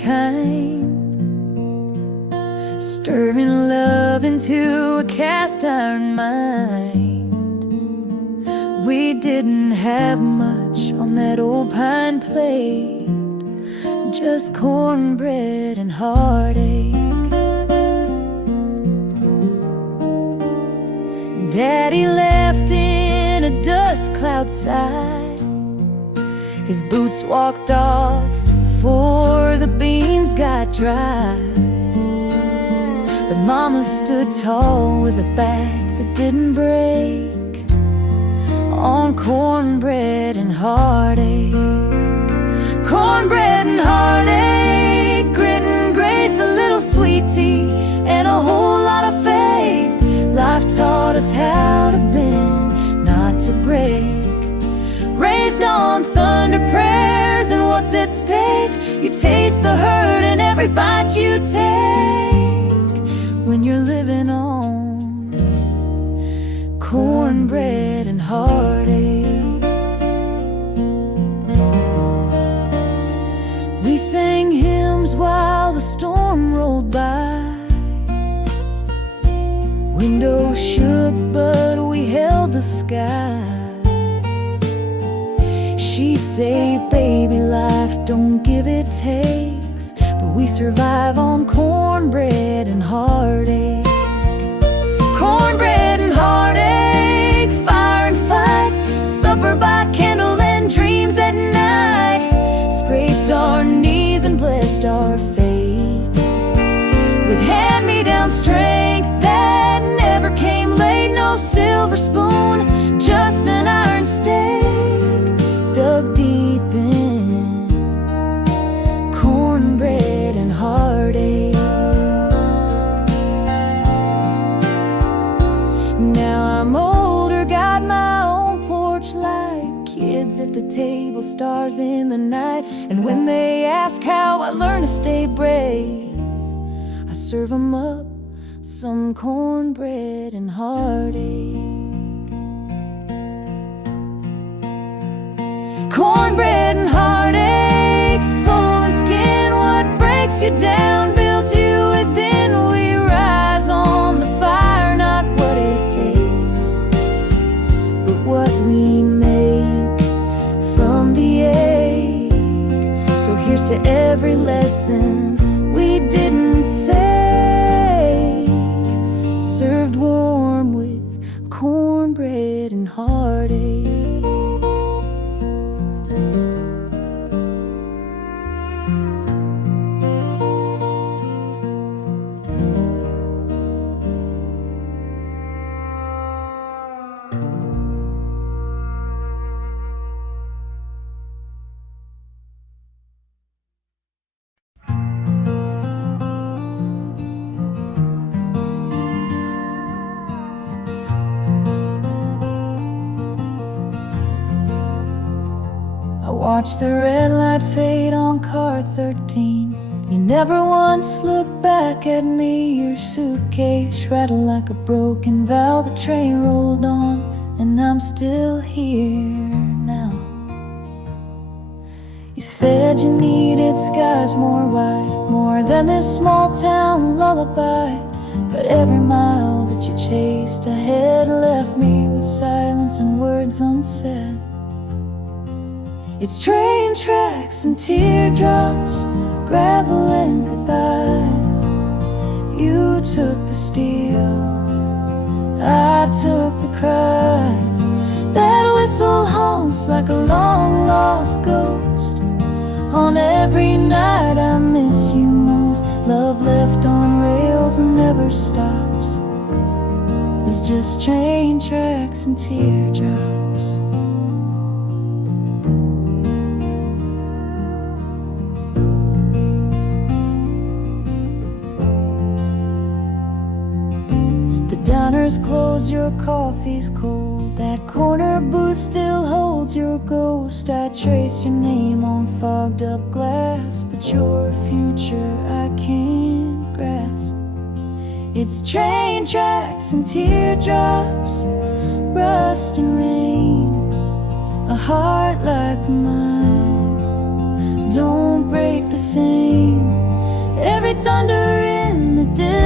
kind, stirring love into a cast iron mind. We didn't have much on that old pine plate, just cornbread and heartache. Daddy left in a dust cloud sigh. His boots walked off before the beans got dry. But Mama stood tall with a back that didn't break, on cornbread and heartache. Cornbread and heartache, grit and grace, a little sweet tea, and a whole lot of faith. Life taught us how to bend, not to break. Raised on thunder prayers and what's at stake. You taste the hurt in every bite you take when you're living on cornbread and heartache. We sang hymns while the storm rolled by. Windows shook, but we held the sky. She'd say, baby, life don't give, it takes. But we survive on cornbread and heartache. Cornbread and heartache, fire and fight, supper by candle and dreams at night. Scraped our knees and blessed our fate with hand-me-down strength that never came late. No silver spoon, just an iron stake dug deep in cornbread and heartache. Now I'm older, got my own porch light, kids at the table, stars in the night. And when they ask how I learned to stay brave, I serve them up some cornbread and heartache. Cornbread and heartache, soul and skin, what breaks you down builds you within. We rise on the fire, not what it takes, but what we make from the ache. So here's to every lesson we didn't fake, served warm with cornbread and heartache. Watch the red light fade on car 13. You never once looked back at me. Your suitcase rattled like a broken valve. The train rolled on, and I'm still here now. You said you needed skies more wide, more than this small town lullaby. But every mile that you chased ahead left me with silence and words unsaid. It's train tracks and teardrops, gravel and goodbyes. You took the steel, I took the cries. That whistle haunts like a long lost ghost. On every night I miss you most. Love left on rails and never stops. It's just train tracks and teardrops. Diners closed, your coffee's cold. That corner booth still holds your ghost. I trace your name on fogged up glass, but your future I can't grasp. It's train tracks and teardrops, rust and rain. A heart like mine don't break the same.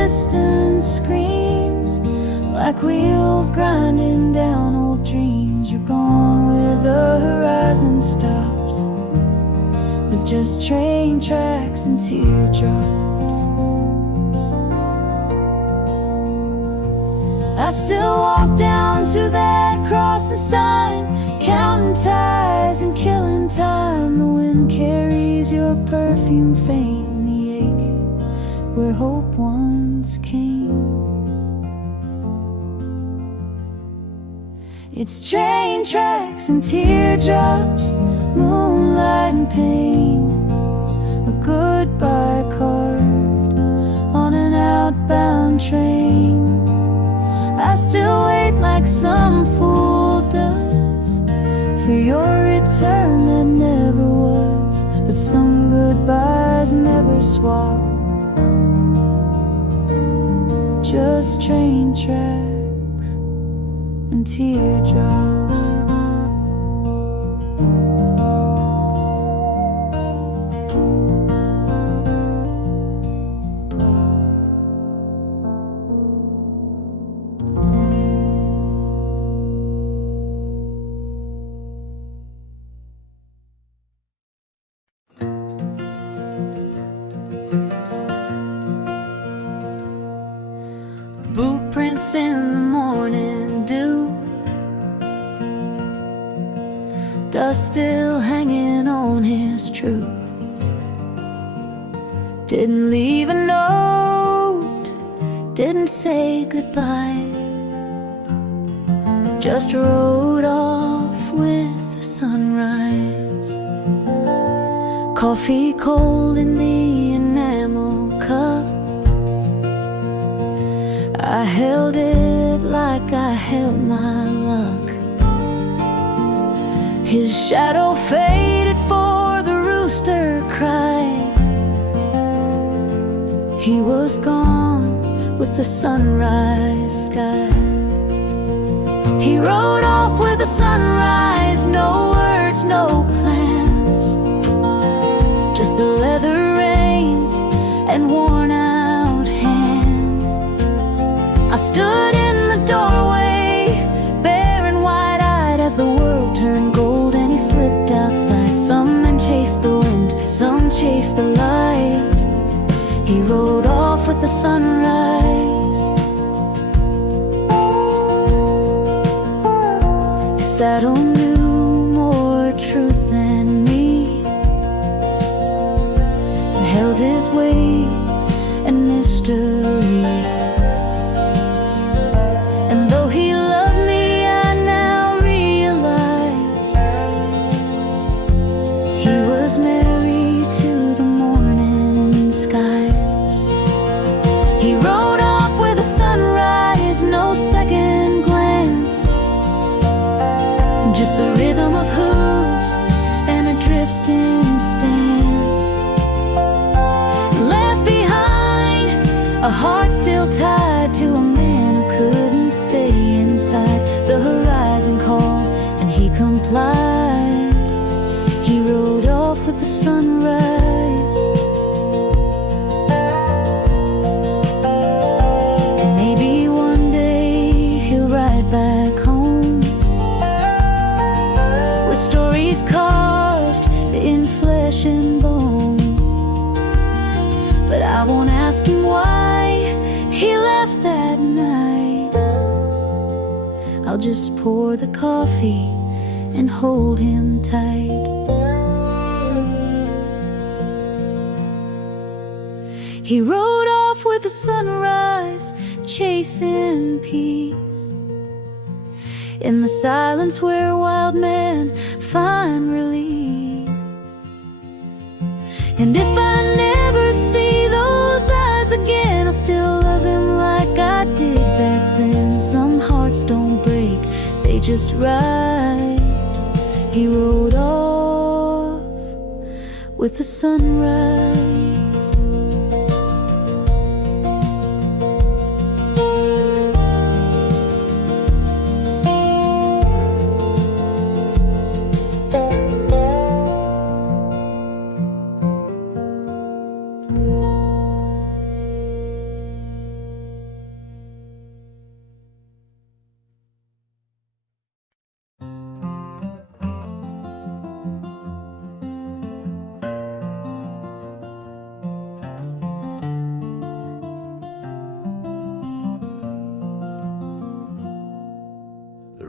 distance screams like wheels grinding down old dreams. You're gone where the horizon stops, with just train tracks and teardrops. I still walk down to that crossing sign, counting ties and killing time. The wind carries your perfume faint, and the ache where hope once came. It's train tracks and teardrops, moonlight and pain, a goodbye carved on an outbound train. I still wait like some fool does for your return that never was, but some goodbyes never swap, just train tracks and teardrops. Boot prints in the morning dew, dust still hanging on his truth. Didn't leave a note, didn't say goodbye, just rode off with the sunrise. Coffee cold in the enamel cup, I held it like I held my luck. His shadow faded for the rooster cried. He was gone with the sunrise sky. He rode off with the sunrise, no words, no plans, just the leather reins and worn out hands. I stood in the doorway, bare and wide-eyed, as the world turned gold and he slipped outside. Some men chased the wind, some chased the light. He rode off with the sunrise. His saddle knew more truth than me, and held his weight and mystery. And though he loved me, I now realize he was married to the morning skies. He rode off with the sunrise, no second glance, just the rhythm of hooves and a drifting stance. Left behind a heart still tied to a man who couldn't stay inside. The horizon called and he complied. He rode off with the sunrise. And maybe one day he'll ride back home with stories carved in flesh and bone. But I won't ask him why he left that night. I'll just pour the coffee and hold him tight. He rode off with the sunrise, chasing peace in the silence where wild men find release. And if I never see those eyes again, I'll still love him like I did back then. Some hearts don't break, they just ride. He rode off with the sunrise.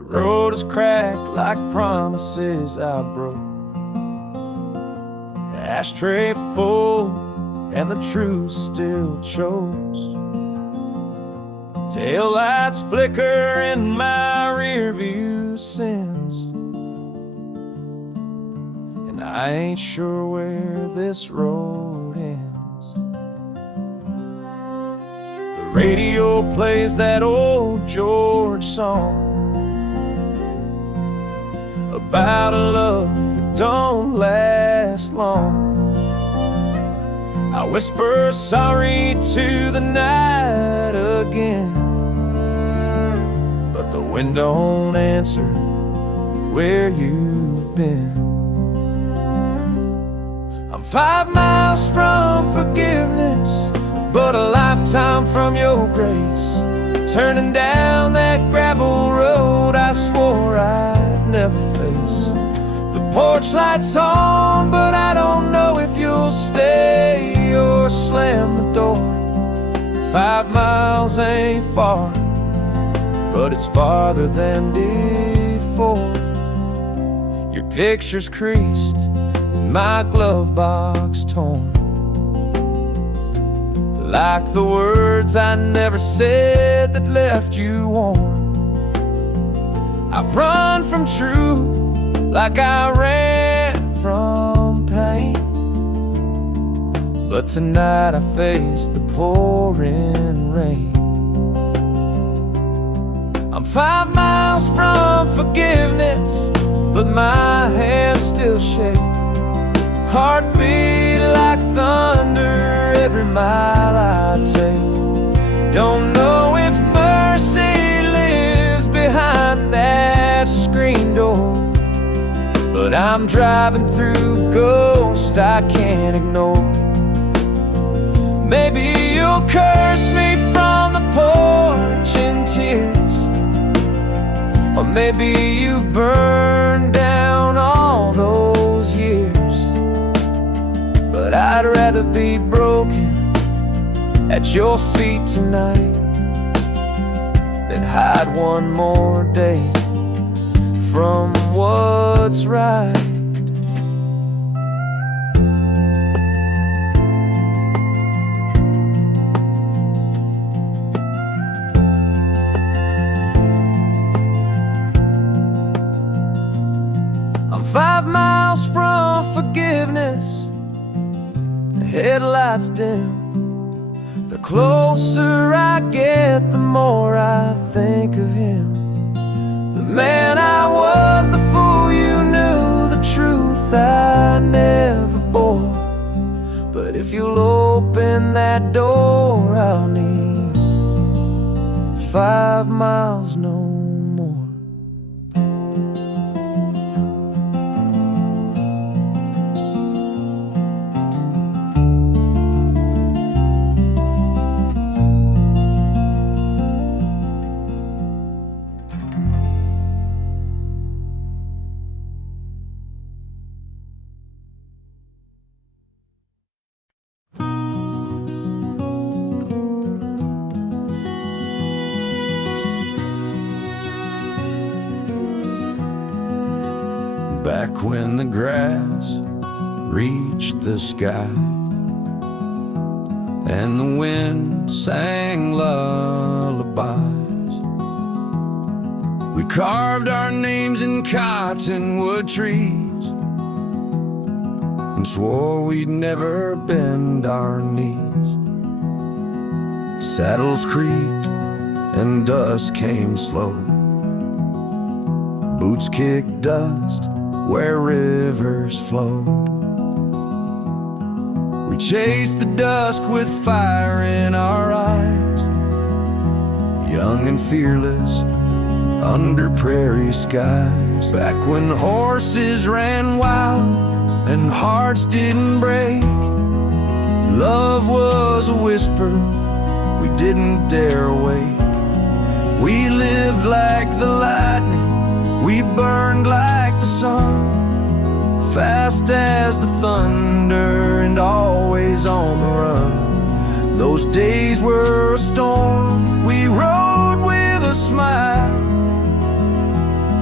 road is cracked like promises I broke. Ashtray full and the truth still shows. Taillights flicker in my rear view sins, and I ain't sure where this road ends. The radio plays that old George song about a love that don't last long. I whisper sorry to the night again, but the wind don't answer where you've been. I'm 5 miles from forgiveness, but a lifetime from your grace. Turning down that gravel road I swore I'd never face. The porch light's on, but I don't know if you'll stay or slam the door. 5 miles ain't far, but it's farther than before. Your picture's creased and my glove box torn, like the words I never said that left you warm. I've run from truth like I ran from pain, but tonight I face the pouring rain. I'm 5 miles from forgiveness, but my hands still shake. Heartbeat like thunder every mile I take. Don't know if mercy lives behind that screen door, but I'm driving through ghosts I can't ignore. Maybe you'll curse me from the porch in tears, or maybe you've burned down all those years. But I'd rather be broken at your feet tonight than hide one more day from what's right. I'm 5 miles from forgiveness. The headlights dim. The closer I get, the more I think of him. The man I was, the fool you knew, the truth I never bore. But if you'll open that door, I'll need 5 miles no more. Back when the grass reached the sky and the wind sang lullabies, we carved our names in cottonwood trees and swore we'd never bend our knees. Saddles creaked and dust came slow. Boots kicked dust where rivers flowed. We chased the dusk with fire in our eyes, young and fearless under prairie skies. Back when horses ran wild and hearts didn't break, love was a whisper we didn't dare wake. We lived like the lightning, we burned like the sun, fast as the thunder and always on the run. Those days were a storm, we rode with a smile,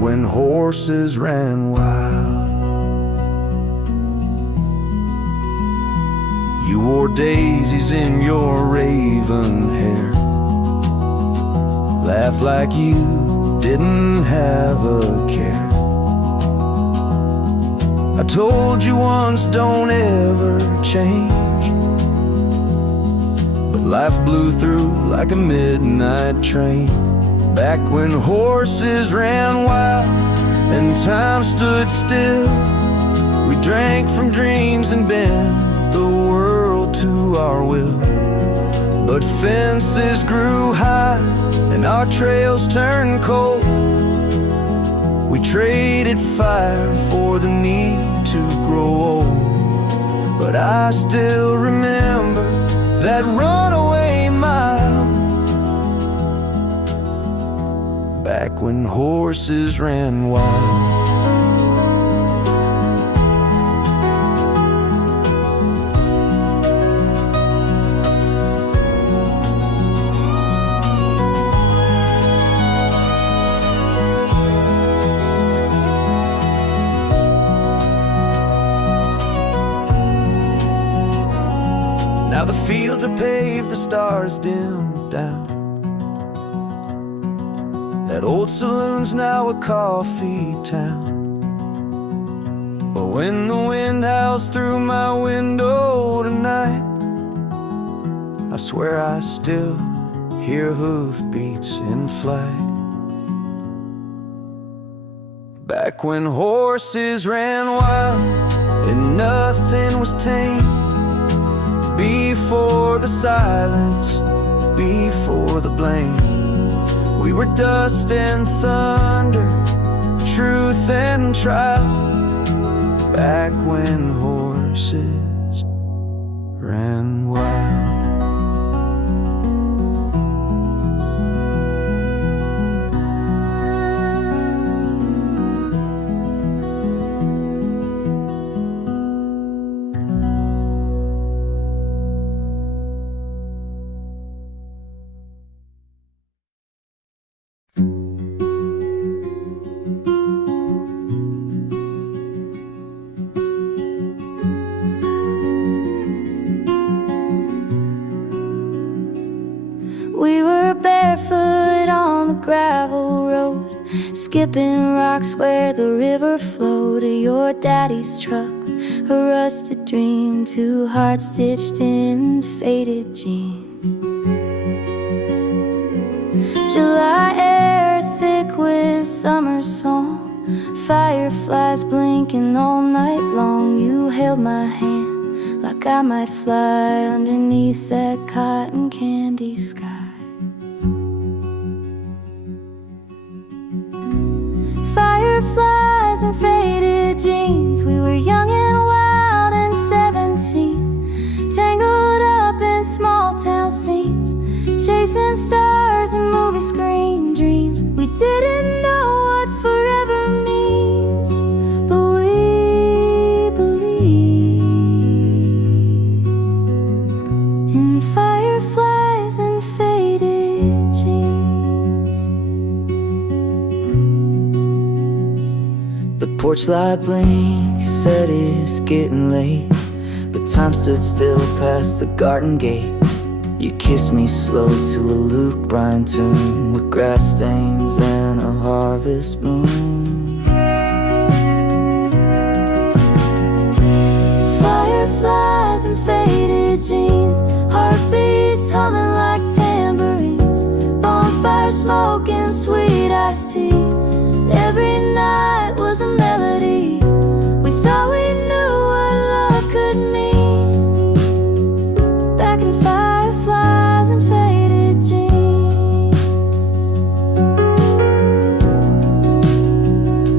when horses ran wild. You wore daisies in your raven hair, laughed like you didn't have a care. I told you once, don't ever change, but life blew through like a midnight train. Back when horses ran wild and time stood still, we drank from dreams and bent the world to our will. But fences grew high and our trails turned cold. We traded fire for the need to grow old. But I still remember that runaway mile, back when horses ran wild. Now the fields are paved, the stars dim down. That old saloon's now a coffee town. But when the wind howls through my window tonight, I swear I still hear hoofbeats in flight. Back when horses ran wild and nothing was tame, before the silence, before the blame, we were dust and thunder, truth and trial. Back when horses ran wild. We were barefoot on the gravel road, skipping rocks where the river flowed. Your daddy's truck, a rusted dream, two hearts stitched in faded jeans. July air thick with summer song, fireflies blinking all night long. You held my hand like I might fly underneath that cotton candy sky. Fireflies and faded jeans, we were young and wild and 17, tangled up in small town scenes, chasing stars and movie screen dreams. We didn't know what forever means, but we believe in fireflies and faded jeans. The porch light blinks, said it's getting late, but time stood still past the garden gate. You kissed me slow to a Luke Bryan tune, with grass stains and a harvest moon. Fireflies and faded jeans, heartbeats humming like tambourines, bonfire smoke and sweet iced tea. Every night was a melody. We thought we knew what love could mean, back in fireflies and faded jeans.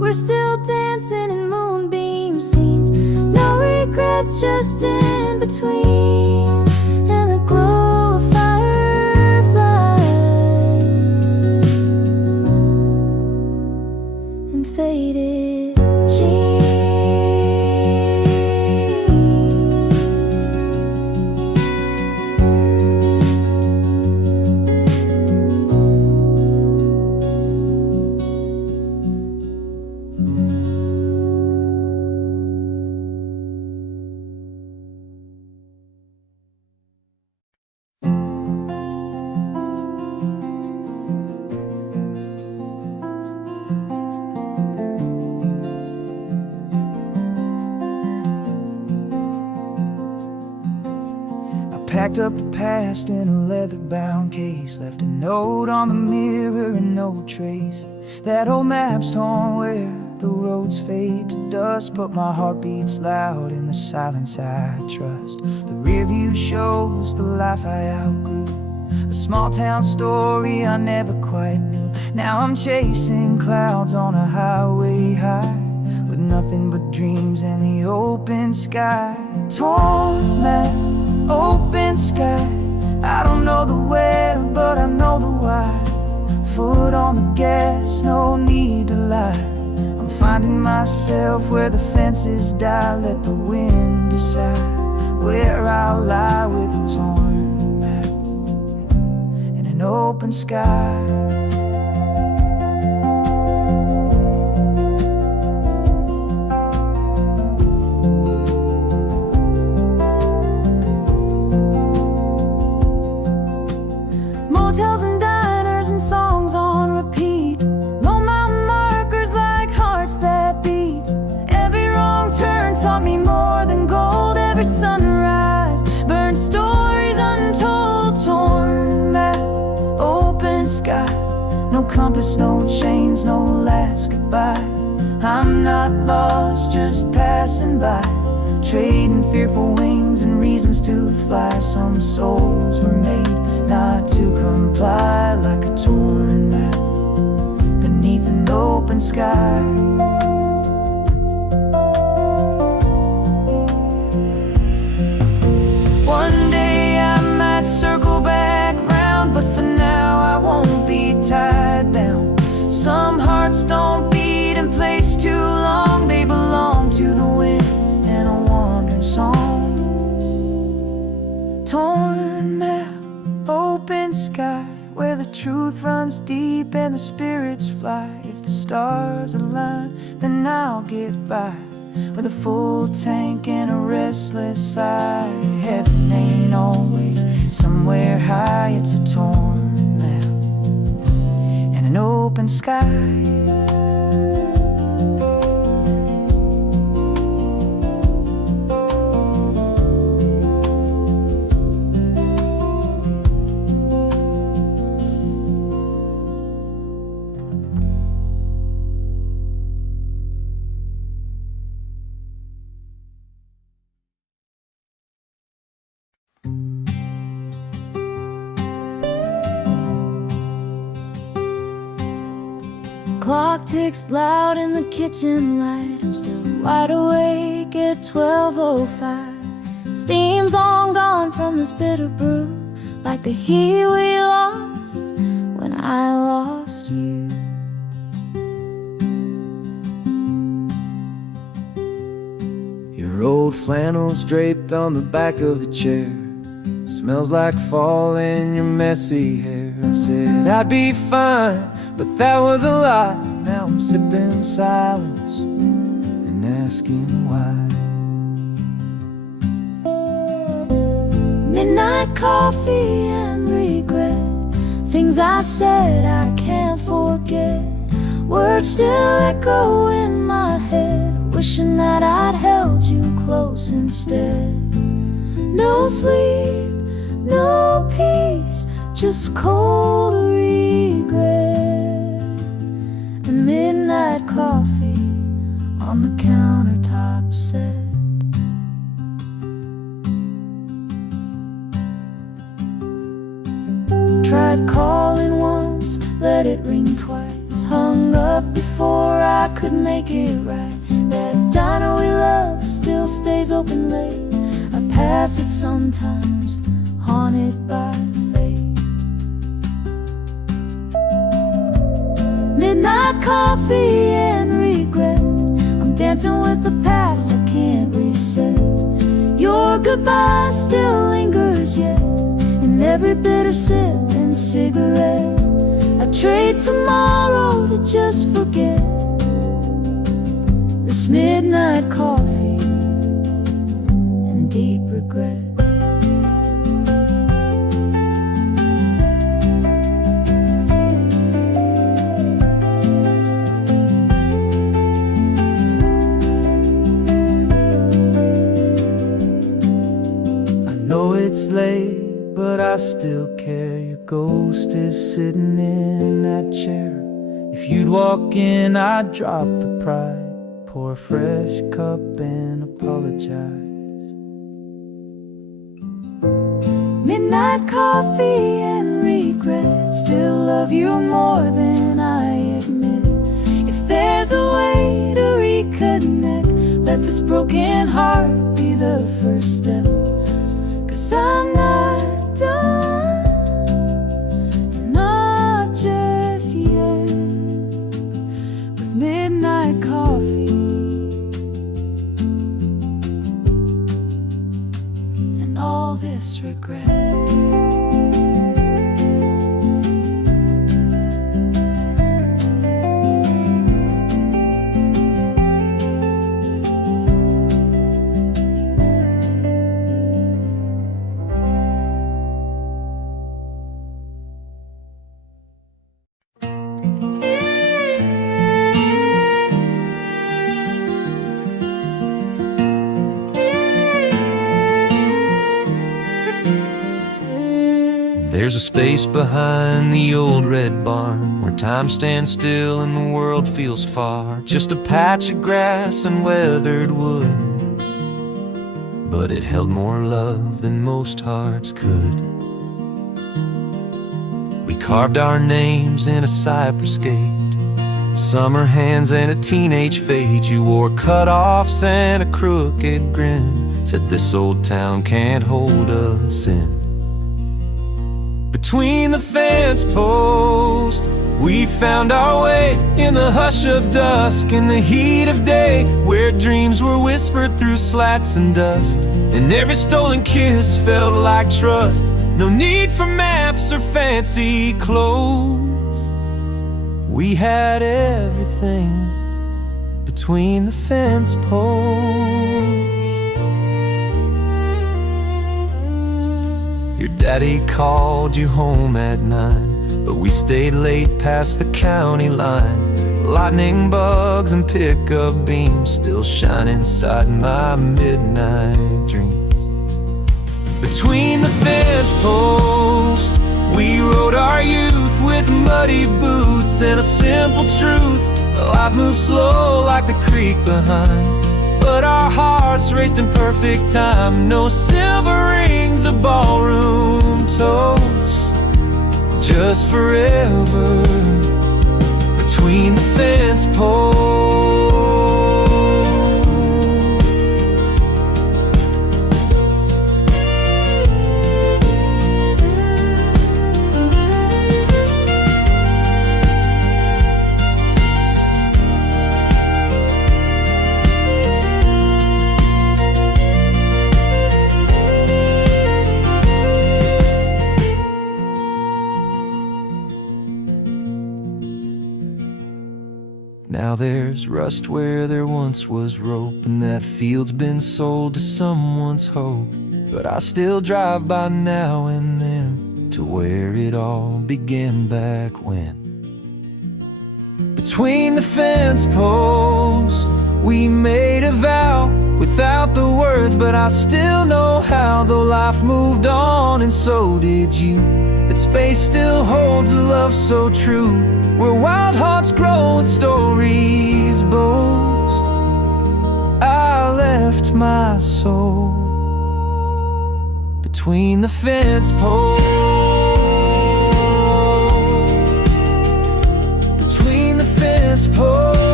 We're still dancing in moonbeam scenes. No regrets, just in between. And the glow of fireflies and faded jeans. Packed up the past in a leather-bound case, left a note on the mirror and no trace. That old map's torn where the roads fade to dust, but my heart beats loud in the silence I trust. The rear view shows the life I outgrew, a small town story I never quite knew. Now I'm chasing clouds on a highway high, with nothing but dreams in the open sky. Torn map, open sky. I don't know the where, but I know the why. Foot on the gas, no need to lie. I'm finding myself where the fences die. Let the wind decide where I'll lie, with a torn map and an open sky. Motels and diners and songs on repeat. Low mountain markers like hearts that beat. Every wrong turn taught me more than gold. Every sunrise burned stories untold. Torn map, open sky. No compass, no chains, no last goodbye. I'm not lost, just passing by, trading fearful wings and reasons to fly. Some souls were made not to comply, like a torn map beneath an open sky. One day I might circle back round, but for now I won't be tied down. Some hearts don't beat in place too long. They belong to the wind and a wandering song. Torn map, open sky, where the truth runs deep and the spirits fly. If the stars align, then I'll get by, with a full tank and a restless sigh. Heaven ain't always somewhere high. It's a torn map and an open sky. Clock ticks loud in the kitchen light. I'm still wide awake at 12:05. Steam's long gone from this bitter brew, like the heat we lost when I lost you. Your old flannel's draped on the back of the chair. Smells like fall in your messy hair. I said I'd be fine, but that was a lie. Now I'm sipping silence and asking why. Midnight coffee and regret, things I said I can't forget. Words still echo in my head, wishing that I'd held you close instead. No sleep, no peace, just cold regret. And midnight coffee on the countertop set. Tried calling once, let it ring twice, hung up before before I could make it right. That diner we love still stays open late. I pass it sometimes, haunted by fate. Midnight coffee and regret. I'm dancing with the past, I can't reset. Your goodbye still lingers yet, in every bitter sip and cigarette. I trade tomorrow to just forget this midnight coffee and deep regret. I know it's late, but I still care. Your ghost is sitting in that chair. If you'd walk in, I'd drop the pride, pour a fresh cup and apologize. Midnight coffee and regret. Still love you more than I admit. If there's a way to reconnect, let this broken heart be the first step. 'Cause I'm not done, and not just yet, with midnight coffee and all this regret. There's a space behind the old red barn where time stands still and the world feels far. Just a patch of grass and weathered wood, but it held more love than most hearts could. We carved our names in a cypress gate, summer hands and a teenage fade. You wore cut-offs and a crooked grin, said this old town can't hold us in. Between the fence posts, we found our way in the hush of dusk, in the heat of day, where dreams were whispered through slats and dust, and every stolen kiss felt like trust. No need for maps or fancy clothes. We had everything between the fence posts. Your daddy called you home at 9, but we stayed late past the county line. Lightning bugs and pickup beams still shine inside my midnight dreams. Between the fence posts, we rode our youth with muddy boots and a simple truth. Life moved slow like the creek behind, but our hearts raced in perfect time. No silver rings or ballroom toast, just forever between the fence posts. Now there's rust where there once was rope, and that field's been sold to someone's hope. But I still drive by now and then to where it all began back when. Between the fence posts, we made a vow without the words, but I still know how. Though life moved on and so did you, that space still holds a love so true, where wild hearts grow and stories boast. I left my soul between the fence posts. Between the fence posts.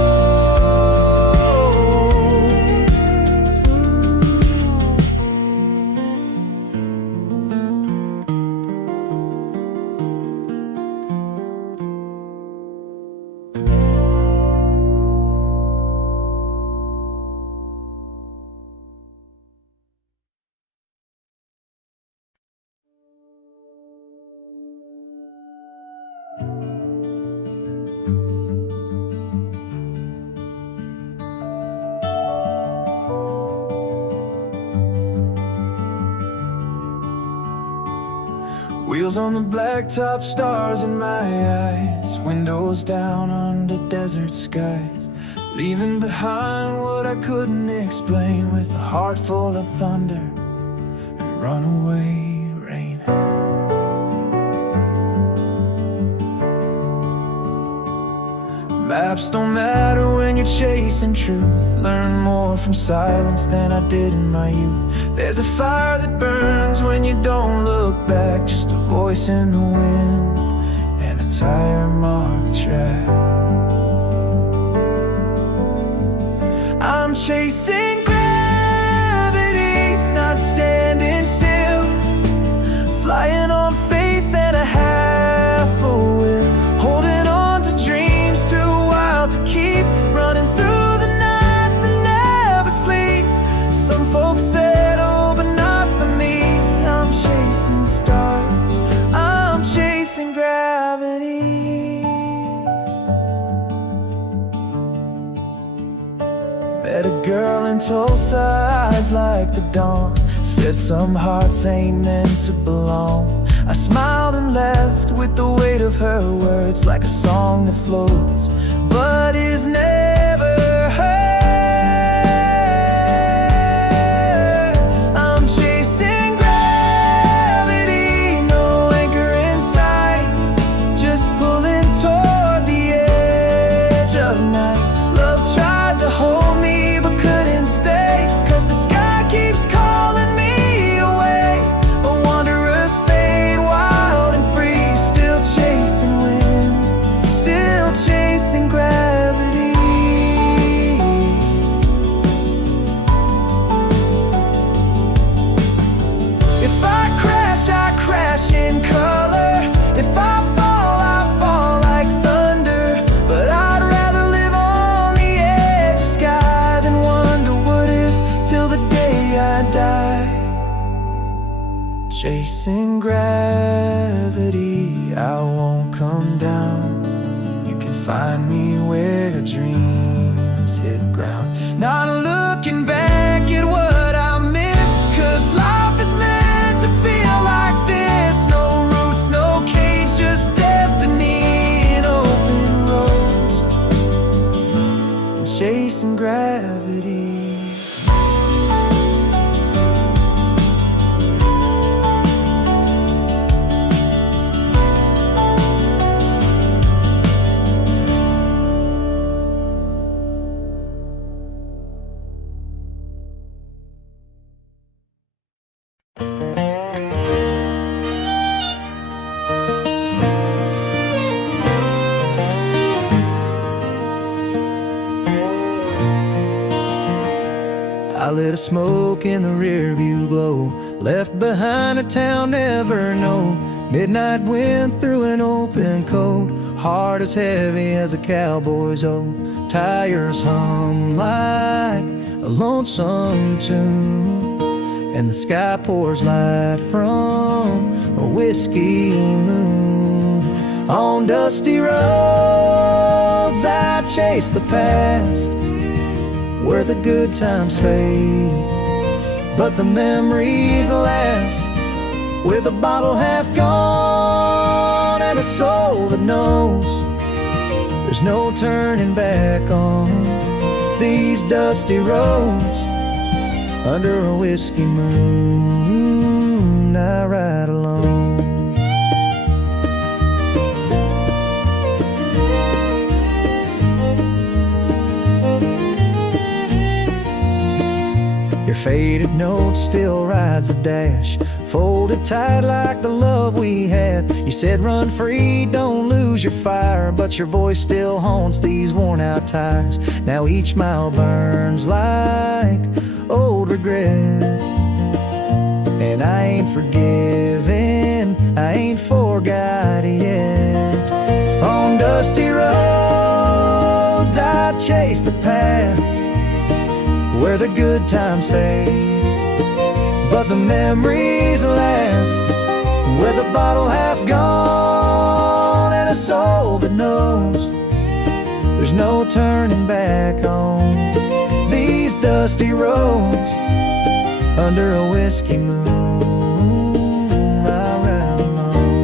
Wheels on the blacktop, stars in my eyes, windows down under desert skies, leaving behind what I couldn't explain, with a heart full of thunder and runaway rain. Maps don't matter when you're chasing truth. Learn more from silence than I did in my youth. There's a fire that burns when you don't look back, just a voice in the wind and a tire-marked track. I'm chasing gravity, not standing still, flying on faith and a half a will, holding on to dreams too wild to keep, running through the nights that never sleep. Some folks settle, but not for me. I'm chasing stars, I'm chasing gravity. Met a girl in Tulsa, eyes like the dawn, said some hearts ain't meant to belong. I smiled and left with the weight of her words, like a song that floats but is never heard. I'm chasing gravity, no anchor in sight, just pulling toward the edge of night. Love tried to hold me but couldn't stay, 'cause the sky keeps calling me away. A wanderer's fate, wild and free, still chasing wind, still chasing gravity. If I crash in color. If I fall like thunder. But I'd rather live on the edge of sky than wonder what if till the day I die. Chasing gravity, I won't come down. You can find me where dreams hit ground. Not looking back at what I missed, 'cause life is meant to feel like this. No roots, no cage, just destiny and open roads, and chasing gravity. I lit a smoke in the rear view glow, left behind a town never known. Midnight wind through an open coat, heart as heavy as a cowboy's oath. Tires hum like a lonesome tune, and the sky pours light from a whiskey moon. On dusty roads I chase the past, where the good times fade, but the memories last. With a bottle half gone and a soul that knows there's no turning back on these dusty roads. Under a whiskey moon I ride alone. Your faded note still rides the dash, folded tight like the love we had. You said run free, don't lose your fire, but your voice still haunts these worn out tires. Now each mile burns like old regret, and I ain't forgiven, I ain't forgot yet. On dusty roads I chase the past, where the good times fade, but the memories last. With a bottle half gone and a soul that knows there's no turning back on these dusty roads. Under a whiskey moon I ride alone.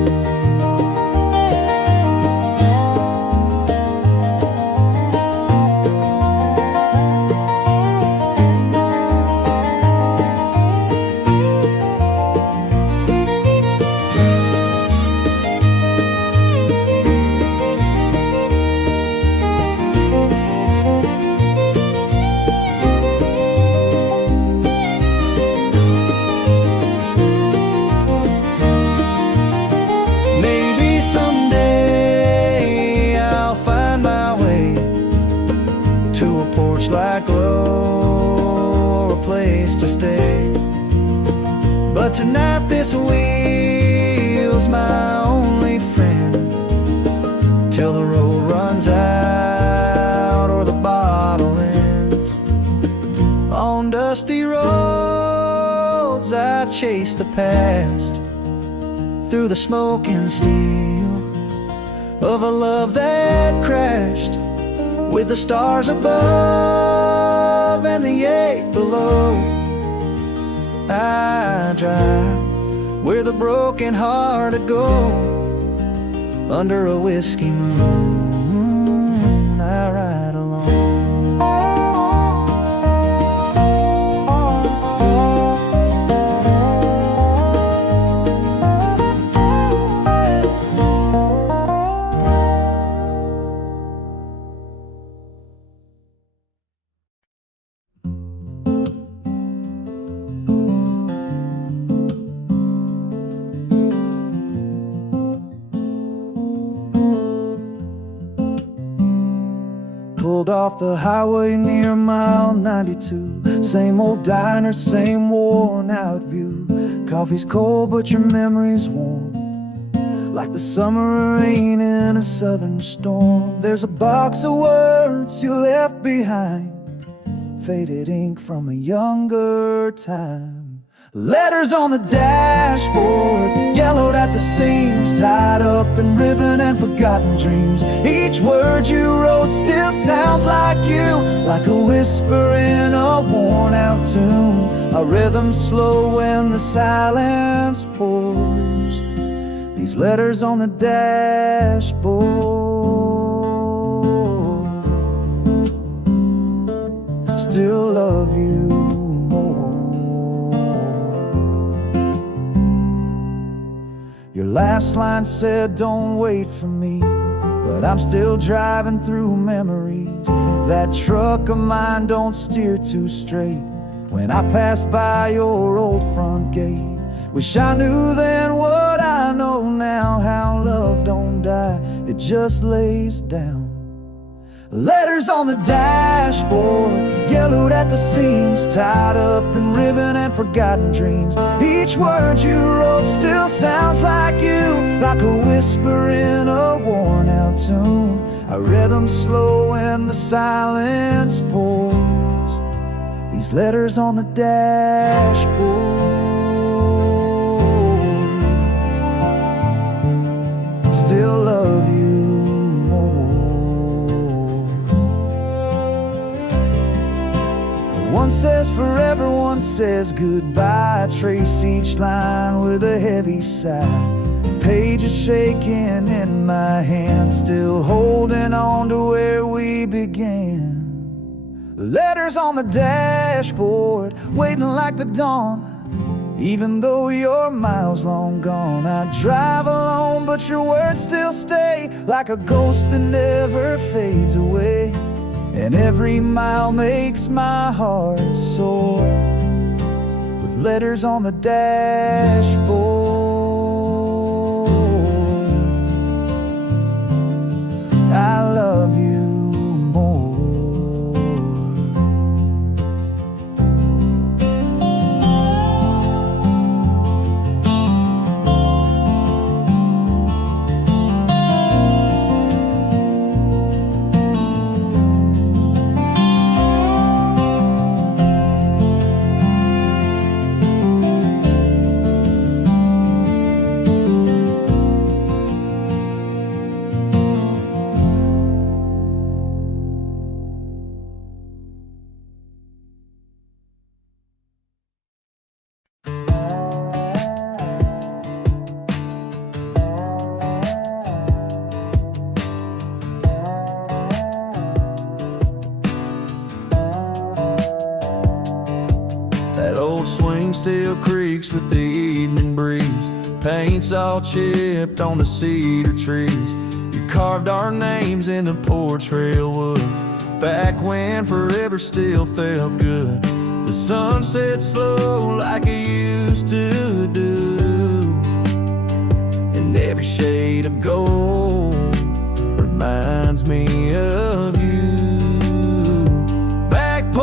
bright glow or a place to stay. But tonight this wheel's my only friend, till the road runs out or the bottle ends. On dusty roads I chase the past, through the smoke and steel of a love that crashed, with the stars above and the eight below. I drive where the broken hearted go, under a whiskey moon I ride alone. Pulled off the highway near mile 92. Same old diner, same worn out view. Coffee's cold but your memory's warm, like the summer rain in a southern storm. There's a box of words you left behind, faded ink from a younger time. Letters on the dashboard, yellowed at the seams, tied up in ribbon and forgotten dreams. Each word you wrote still sounds like you, like a whisper in a worn out tune, a rhythm slow when the silence pours. These letters on the dashboard still love you more. Your last line said, don't wait for me, but I'm still driving through memories. That truck of mine don't steer too straight when I passed by your old front gate. Wish I knew then what I know now, how love don't die, it just lays down. Letters on the dashboard, yellowed at the seams, tied up in ribbon and forgotten dreams. Each word you wrote still sounds like you, like a whisper in a worn out tune. I read them slow when the silence pours. These letters on the dashboard still love you. One says forever, one says goodbye. I trace each line with a heavy sigh. Pages shaking in my hand, still holding on to where we began. Letters on the dashboard, waiting like the dawn. Even though you're miles long gone, I drive alone, but your words still stay, like a ghost that never fades away. And every mile makes my heart soar, with letters on the dashboard I love you more. That old swing still creaks with the evening breeze. Paint's all chipped on the cedar trees. You carved our names in the porch rail wood, back when forever still felt good. The sun set slow like it used to do, and every shade of gold reminds me of you. Back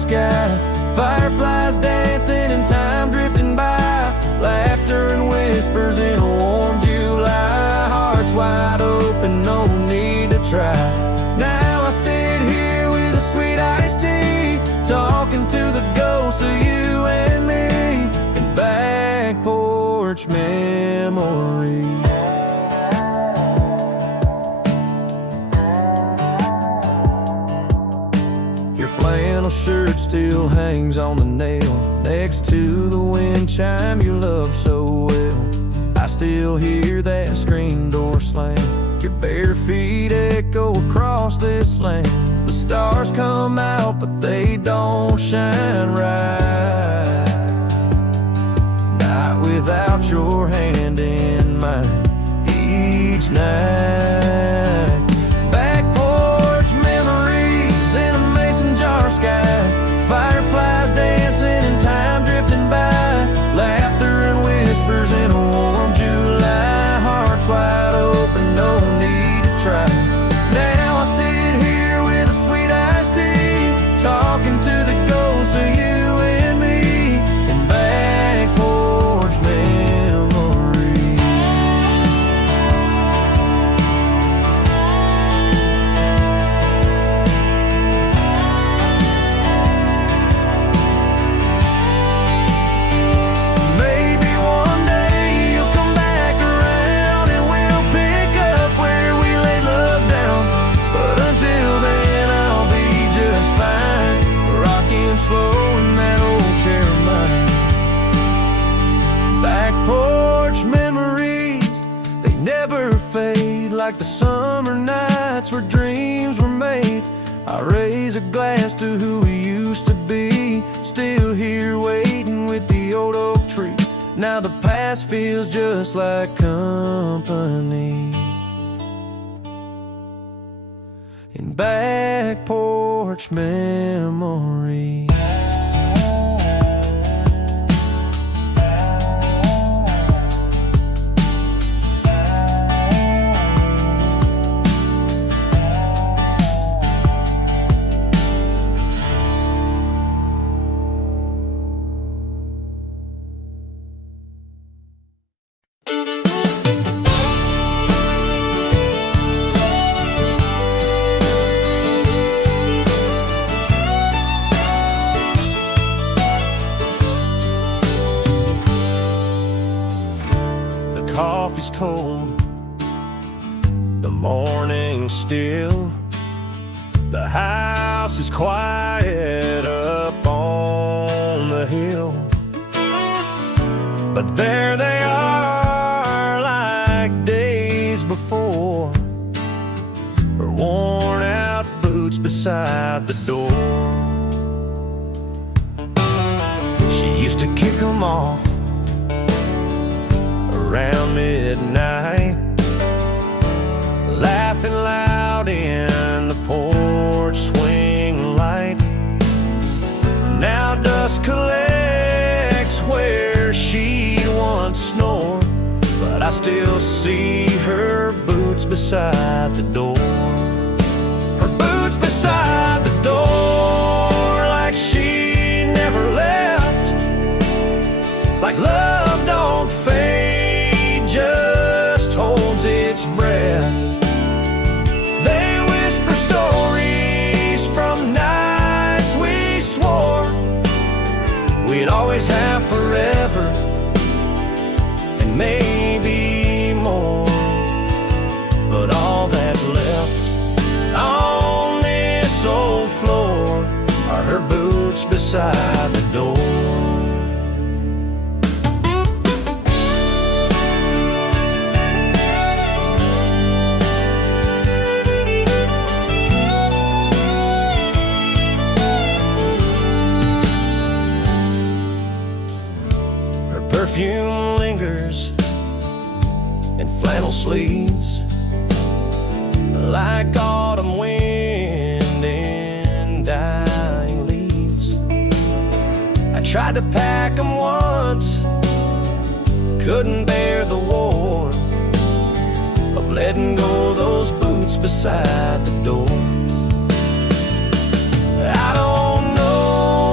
sky. Fireflies dancing and time drifting by. Laughter and whispers in a warm July. Hearts wide open, no need to try. Now I sit here with a sweet iced tea, talking to the ghosts of you and me, in back porch memories. Your flannel shirt still hangs on the nail next to the wind chime you love so well. I still hear that screen door slam. Your bare feet echo across this land. The stars come out, but they don't shine right. Night without your hand in mine each night. Back porch memories in a mason jar sky. Fireflies dancing and time drifting by. Laughter and whispers in a warm July. Hearts wide open, no need to try. Now I sit here with a sweet iced tea, talking to the ghost of you and me, in back porch memories. Maybe one day you'll come back around and we'll pick up where we laid love down. But until then I'll be just fine, rocking slow in that old chair of mine. Back porch memories, they never fade, like the summer nights where dreams were made. I raise a glass to who we used to be, still here waiting with the old oak tree. Now the past feels just like company, in back porch memories. Coffee's cold, the morning's still, the house is quiet up on the hill. But there they are, like days before, her worn out boots beside the door. She used to kick them off around midnight, laughing loud in the porch swing light. Now dust collects where she once snored, but I still see her boots beside the door. Her boots beside the door, like she never left, like love don't fade, just holds its breath. They whisper stories from nights we swore we'd always have forever, and maybe more. But all that's left on this old floor are her boots beside the door. Perfume lingers in flannel sleeves, like autumn wind in dying leaves. I tried to pack them once, couldn't bear the warmth of letting go those boots beside the door. I don't know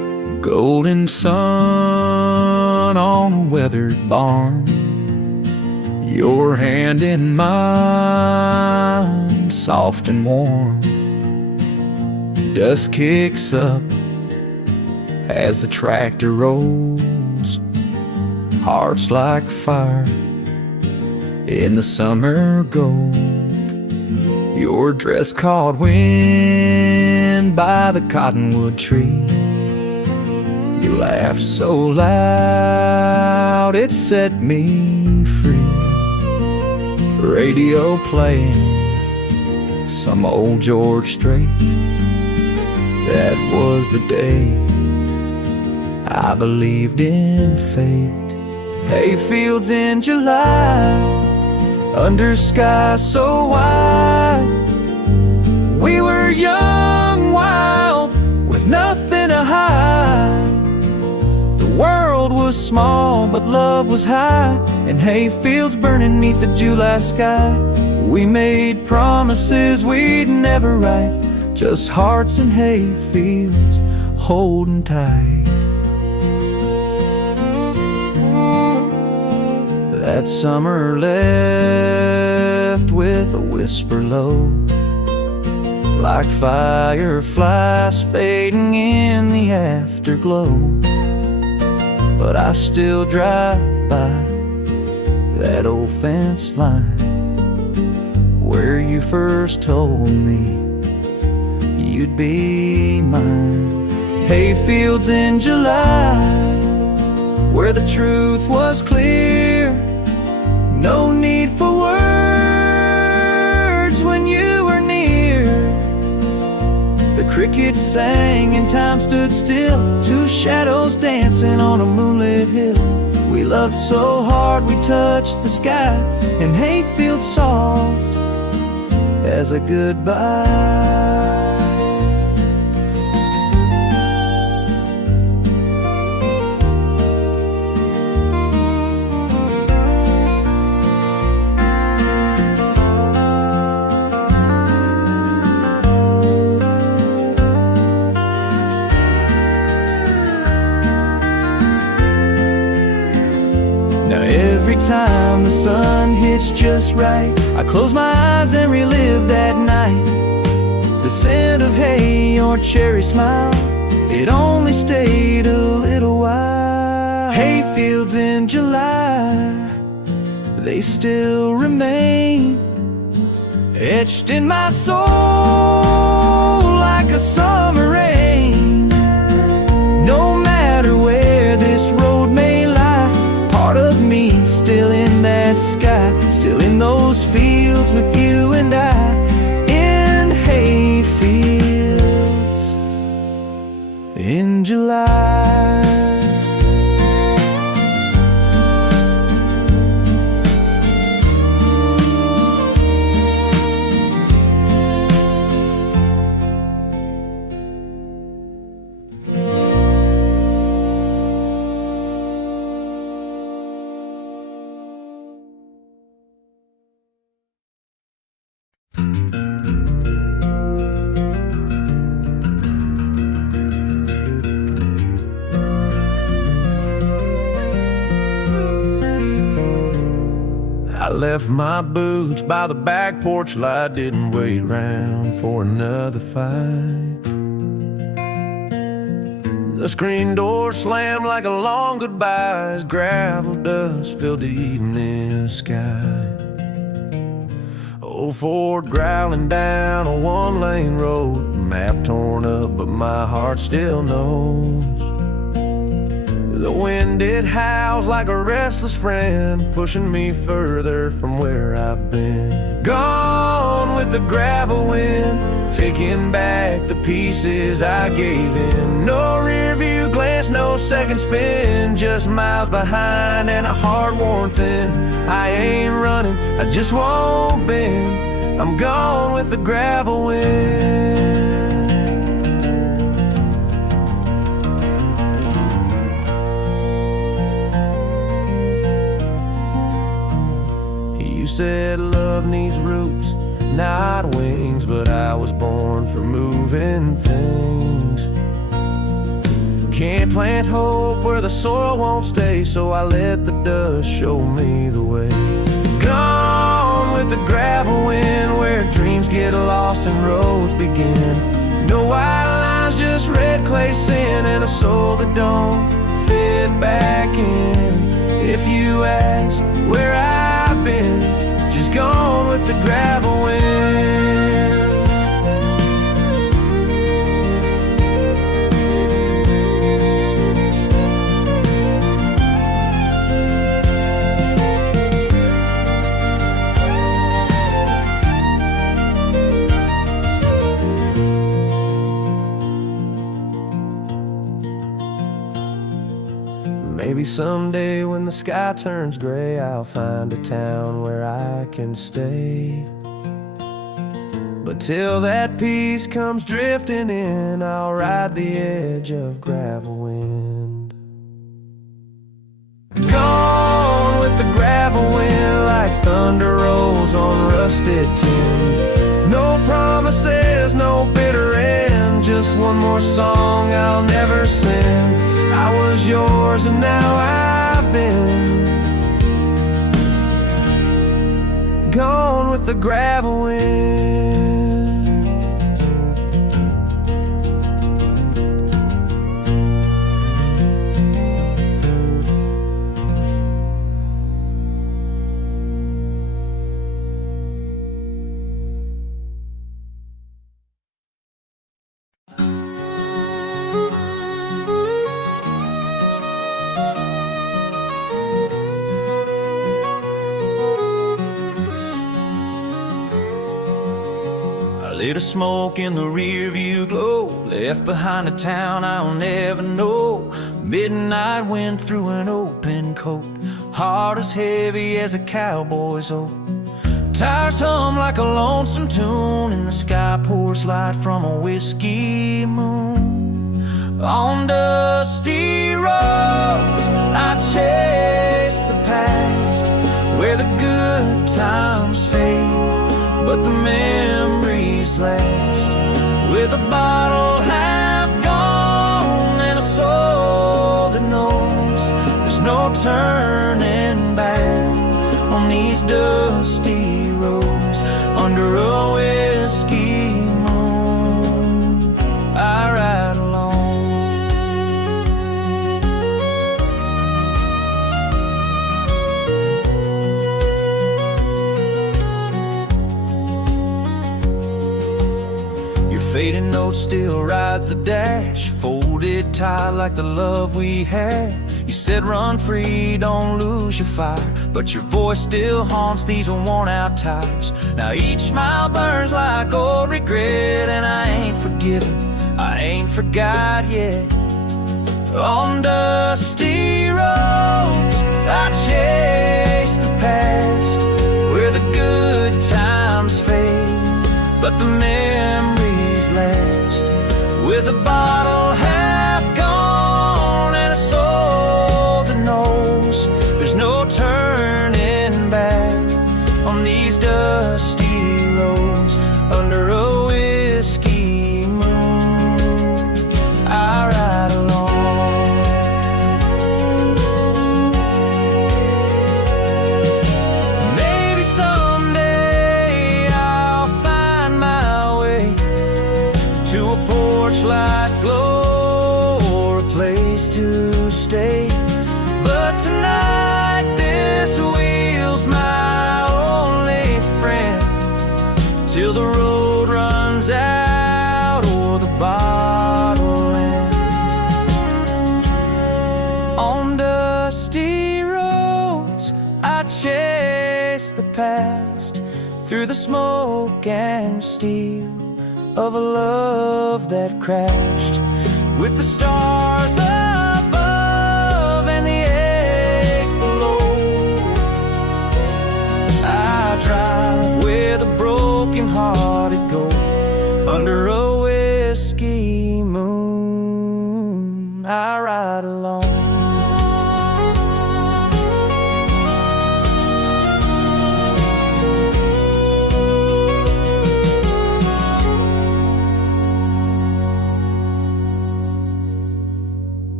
golden sun on a weathered barn, your hand in mine, soft and warm. Dust kicks up as the tractor rolls, hearts like fire in the summer gold. Your dress caught wind by the cottonwood tree. You laughed so loud it set me free. Radio playing some old George Strait. That was the day I believed in fate. Hayfields in July, under skies so wide. We were young, wild, with nothing to hide. The world was small, but love was high, and hayfields burning neath the July sky. We made promises we'd never write, just hearts and hayfields holding tight. That summer left with a whisper low, like fireflies fading in the afterglow. But I still drive by that old fence line where you first told me you'd be mine. Hayfields in July, where the truth was clear. No need for words when you were near. The crickets sang and time stood still, two shadows dancing on a moonlit hill. We loved so hard we touched the sky, and hayfields soft as a goodbye. Every time the sun hits just right, I close my eyes and relive that night. The scent of hay, your cherry smile, it only stayed a little while. Hayfields in July, they still remain etched in my soul like a summer rain. No matter where this road may lie, part of me still in that sky, still in those fields with you and I, in hayfields in July. I left my boots by the back porch light, didn't wait around for another fight. The screen door slammed like a long goodbye as gravel dust filled the evening sky. Old Ford growling down a one-lane road, map torn up but my heart still knows. The wind, it howls like a restless friend, pushing me further from where I've been. Gone with the gravel wind, taking back the pieces I gave in. No rear view glance, no second spin, just miles behind and a heart worn thin. I ain't running, I just won't bend. I'm gone with the gravel wind. You said love needs roots, not wings, but I was born for moving things. Can't plant hope where the soil won't stay, so I let the dust show me the way. Gone with the gravel wind, where dreams get lost and roads begin. No white lines, just red clay sand, and a soul that don't fit back in. If you ask where I've been, just gone with the gravel wind. Maybe someday when the sky turns gray, I'll find a town where I can stay. But till that peace comes drifting in, I'll ride the edge of gravel wind. Gone with the gravel wind, like thunder rolls on rusted tin. No promises, no bitter end, just one more song I'll never sing. I was yours and now I've been gone with the gravel wind. Lit a smoke in the rear view glow, left behind a town I'll never know. Midnight wind through an open coat, heart as heavy as a cowboy's oath. Tires hum like a lonesome tune, and the sky pours light from a whiskey moon. On dusty roads I chase the past, where the good times fade, but the memories last. With a bottle half gone and a soul that knows there's no turning back on these dusty roads. Under a whiskey moon I ride alone. Fading note still rides the dash, folded tight like the love we had. You said run free, don't lose your fire, but your voice still haunts these worn out tires. Now each mile burns like old regret, and I ain't forgiven, I ain't forgot yet. On dusty roads I chase the past, where the good times fade, but the memories last. With a bottle half gone and a soul that knows there's no turning back on these dusty roads. Under a whiskey moon I ride alone. Maybe someday I'll find my way to a porch light glow or a place to stay. But tonight this wheel's my only friend, till the road runs out or the bottle ends. On dusty roads I chase the past, through the smoke and steel of a love that crashed. With the stars above and the ache below, I drive where the broken-hearted go. Under a whiskey moon I ride alone.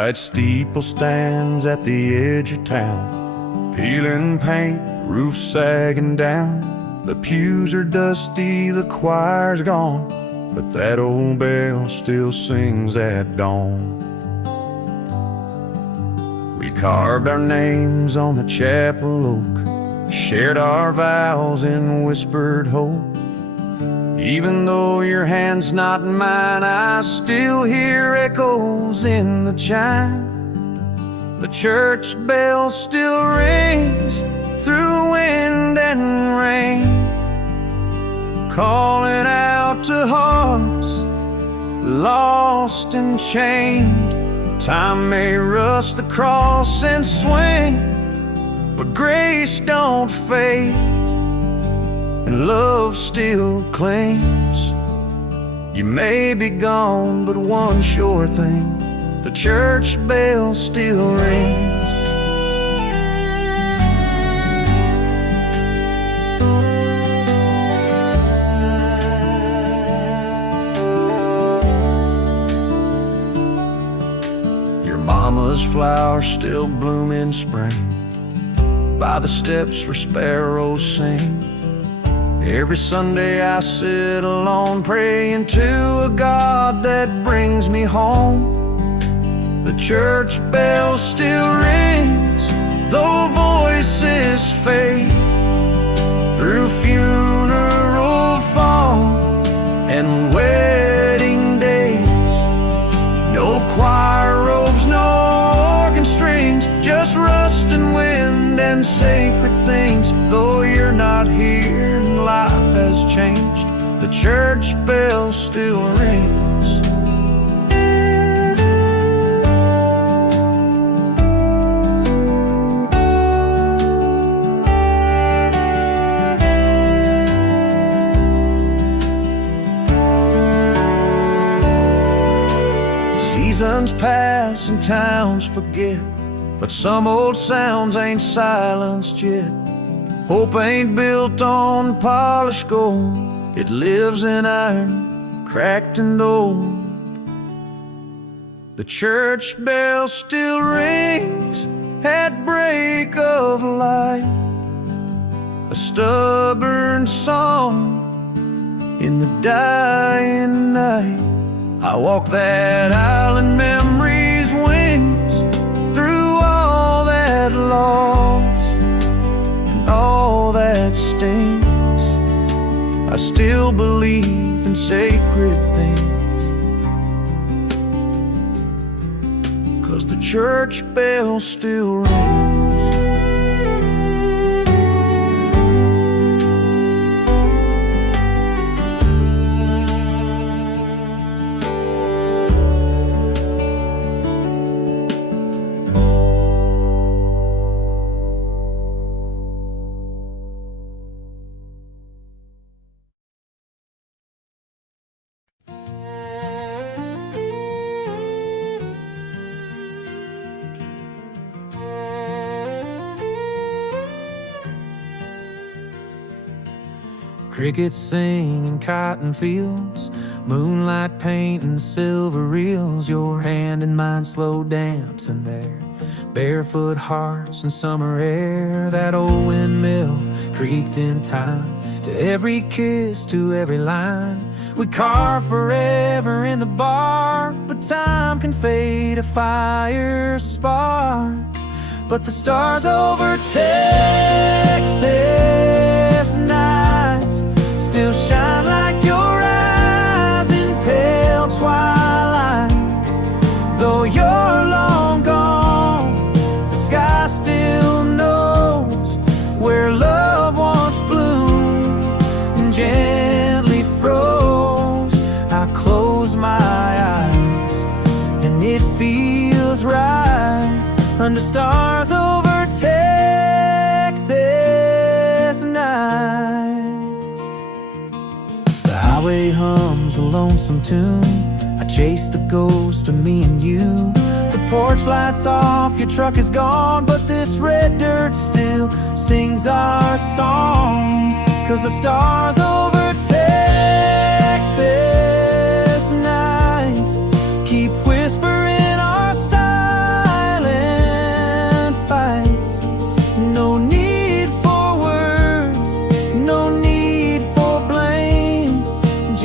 White steeple stands at the edge of town, peeling paint, roof sagging down. The pews are dusty, the choir's gone, but that old bell still sings at dawn. We carved our names on the chapel oak, shared our vows in whispered hope. Even though your hand's not in mine, I still hear echoes in the chime. The church bell still rings through wind and rain, calling out to hearts lost and chained. Time may rust the cross and swing, but grace don't fade, and love still clings. You may be gone, but one sure thing, the church bell still rings. Your mama's flowers still bloom in spring, by the steps where sparrows sing. Every Sunday I sit alone, praying to a God that brings me home. The church bell still rings, though voices fade, through funeral fall and wedding days. No choir robes, no organ strings, just rust and wind and sacred things. Though you're not here and life has changed, the church bell still rings. Seasons pass and towns forget, but some old sounds ain't silenced yet. Hope ain't built on polished gold, it lives in iron, cracked and old. The church bell still rings at break of light, a stubborn song in the dying night. I walk that aisle in memory's wings, through all that loss and all that stings. I still believe in sacred things, 'cause the church bell still rings. Crickets sing in cotton fields, moonlight painting silver reels. Your hand and mine slow dancing there, barefoot hearts in summer air. That old windmill creaked in time, to every kiss, to every line. We carve forever in the bark, but time can fade a fire spark. But the stars over Texas nights still shine like your eyes in pale twilight. Though you're long gone, the sky still knows where love once bloomed and gently froze. I close my eyes and it feels right, under stars over Texas nights. The highway hums a lonesome tune, I chase the ghost of me and you. The porch lights off, your truck is gone, but this red dirt still sings our song. 'Cause the stars over Texas nights keep whispering our sighs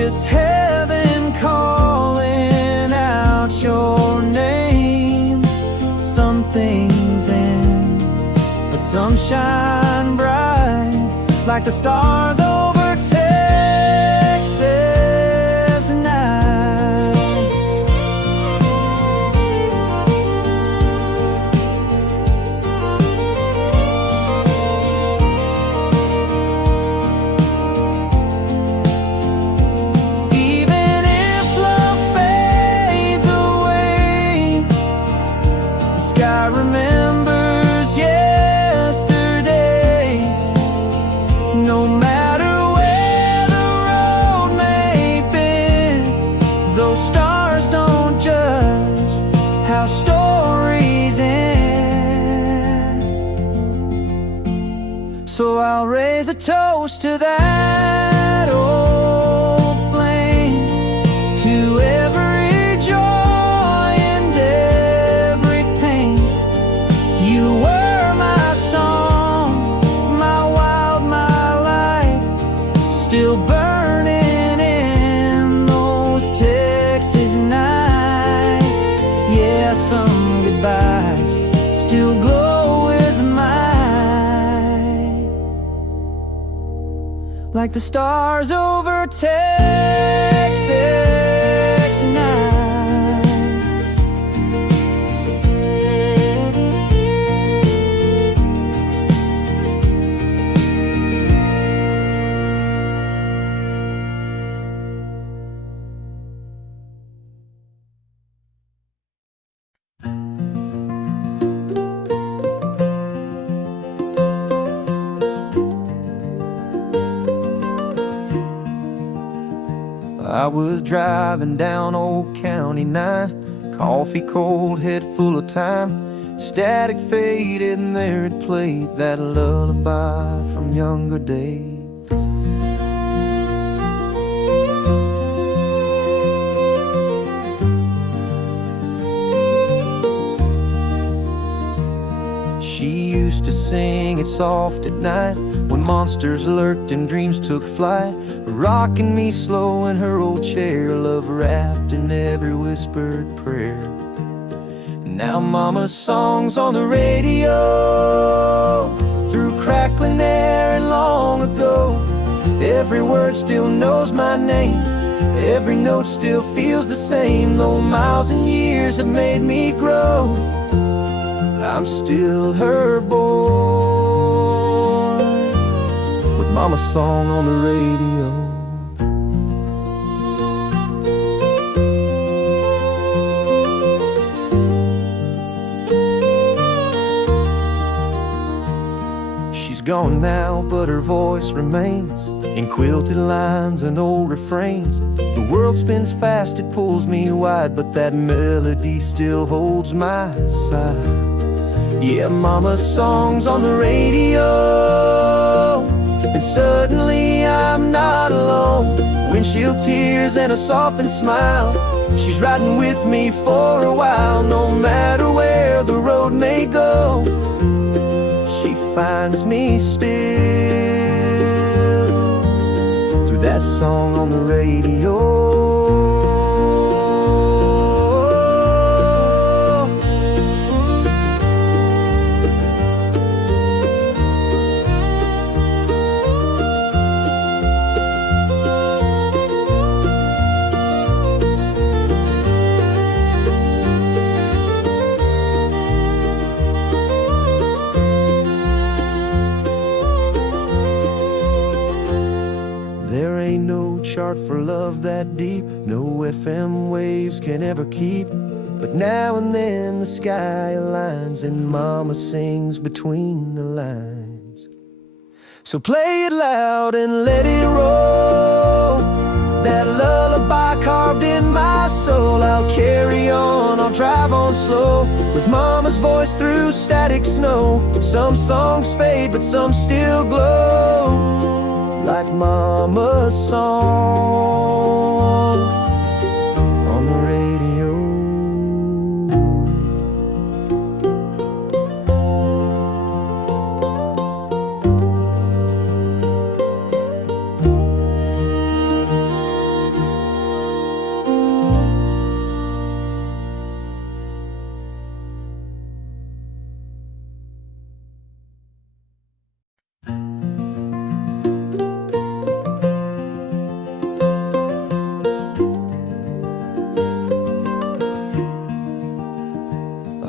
just heaven calling out your name. Some things end, but some shine bright like the stars over Texas nights. Even if love fades away, the sky remembers yesterday. No matter where the road may bend, those stars don't judge how stories end. So I'll raise a toast to that old flame, to every joy and every pain. You were my song, my wild, my light, still burning in those Texas nights. Yeah, some goodbyes still glow with mine, like the stars over Texas nights. I was driving down Old County 9, coffee cold, head full of time. Static faded and there it played that lullaby from younger days. She used to sing it soft at night when monsters lurked and dreams took flight, rocking me slow in her old chair, love wrapped in every whispered prayer. Now mama's songs on the radio, through crackling air and long ago. Every word still knows my name, every note still feels the same. Though miles and years have made me grow, I'm still her boy, with mama's song on the radio. She's gone now, but her voice remains in quilted lines and old refrains. The world spins fast, it pulls me wide, but that melody still holds my side. Yeah, mama's songs on the radio, and suddenly I'm not alone. Windshield tears and a softened smile, she's riding with me for a while. No matter where the road may go, she finds me still through that song on the radio. Chart for love that deep, no FM waves can ever keep. But now and then the sky aligns and mama sings between the lines. So play it loud and let it roll, that lullaby carved in my soul. I'll carry on, I'll drive on slow, with mama's voice through static snow. Some songs fade, but some still glow, like mama's song on the radio.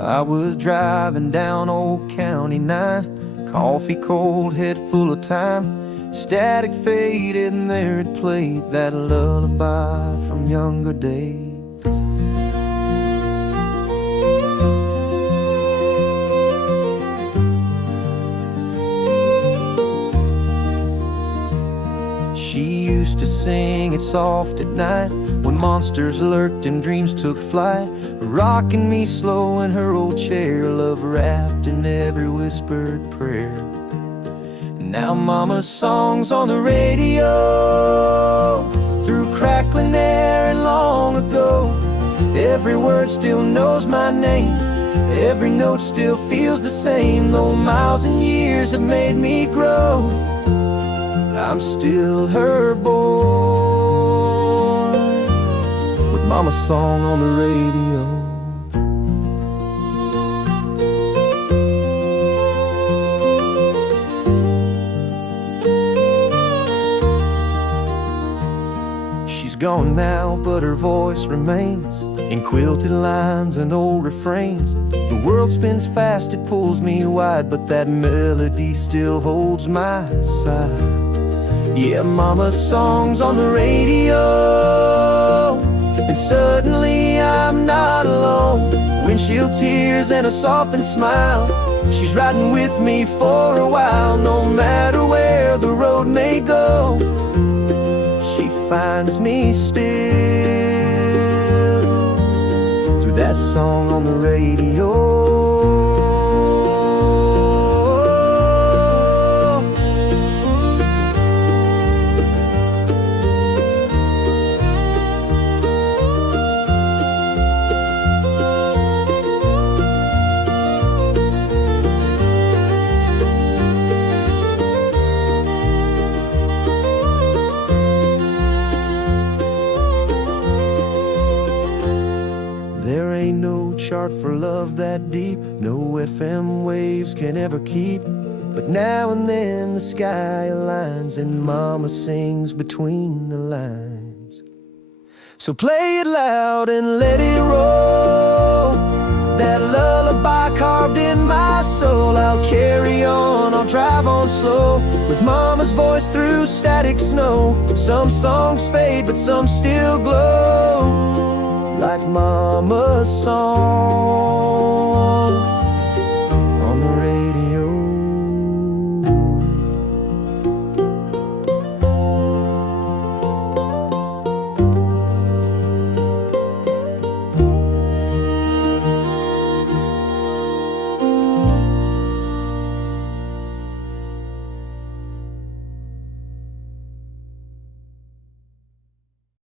I was driving down Old County 9, coffee cold, head full of time. Static faded and there it played that lullaby from younger days. She used to sing it soft at night when monsters lurked and dreams took flight, rocking me slow in her old chair, love wrapped in every whispered prayer. Now mama's songs on the radio, through crackling air and long ago. Every word still knows my name, every note still feels the same. Though miles and years have made me grow, I'm still her boy, with mama's song on the radio. She's gone now, but her voice remains in quilted lines and old refrains. The world spins fast, it pulls me wide, but that melody still holds my side. Yeah, mama's songs on the radio, and suddenly I'm not alone. Windshield tears and a softened smile, she's riding with me for a while. No matter where the road may go, she finds me still through that song on the radio. There ain't no chart for love that deep, no FM waves can ever keep. But now and then the sky aligns and mama sings between the lines. So play it loud and let it roll, that lullaby carved in my soul. I'll carry on, I'll drive on slow, with mama's voice through static snow. Some songs fade, but some still glow, like mama's song.